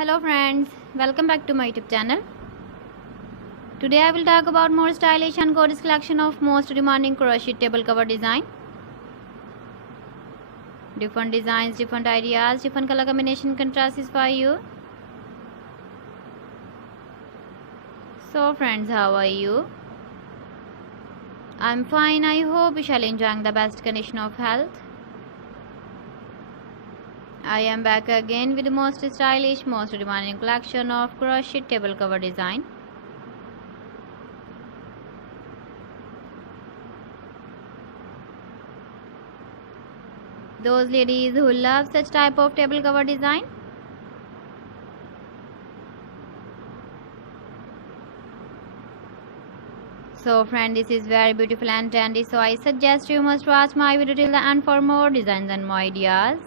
Hello friends, welcome back to my YouTube channel. Today I will talk about more stylish and gorgeous collection of most demanding crochet table cover design. Different designs, different ideas, different color combination contrasts for you. So friends, how are you? I'm fine. I hope you shall enjoying the best condition of health. I am back again with the most stylish, most demanding collection of crochet table cover design. Those ladies who love such type of table cover design, so friend, this is very beautiful and trendy, so I suggest you must watch my video till the end for more designs and more ideas.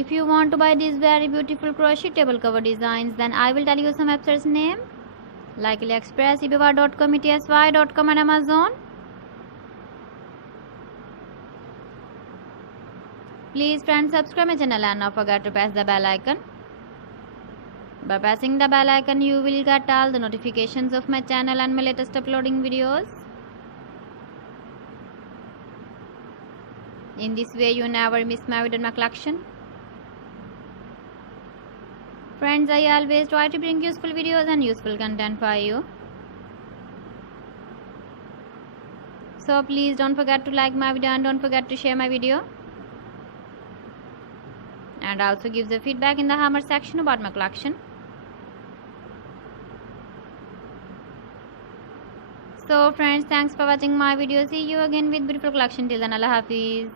If you want to buy these very beautiful crochet table cover designs, then I will tell you some websites name like AliExpress, eBay.com, ETSY.com and Amazon. Please friends, subscribe my channel and not forget to press the bell icon. By pressing the bell icon, you will get all the notifications of my channel and my latest uploading videos. In this way, you never miss my video in my collection. Friends, I always try to bring useful videos and useful content for you. So please don't forget to like my video and don't forget to share my video. And also give the feedback in the comment section about my collection. So friends, thanks for watching my video. See you again with beautiful collection. Till then, Allah Hafiz.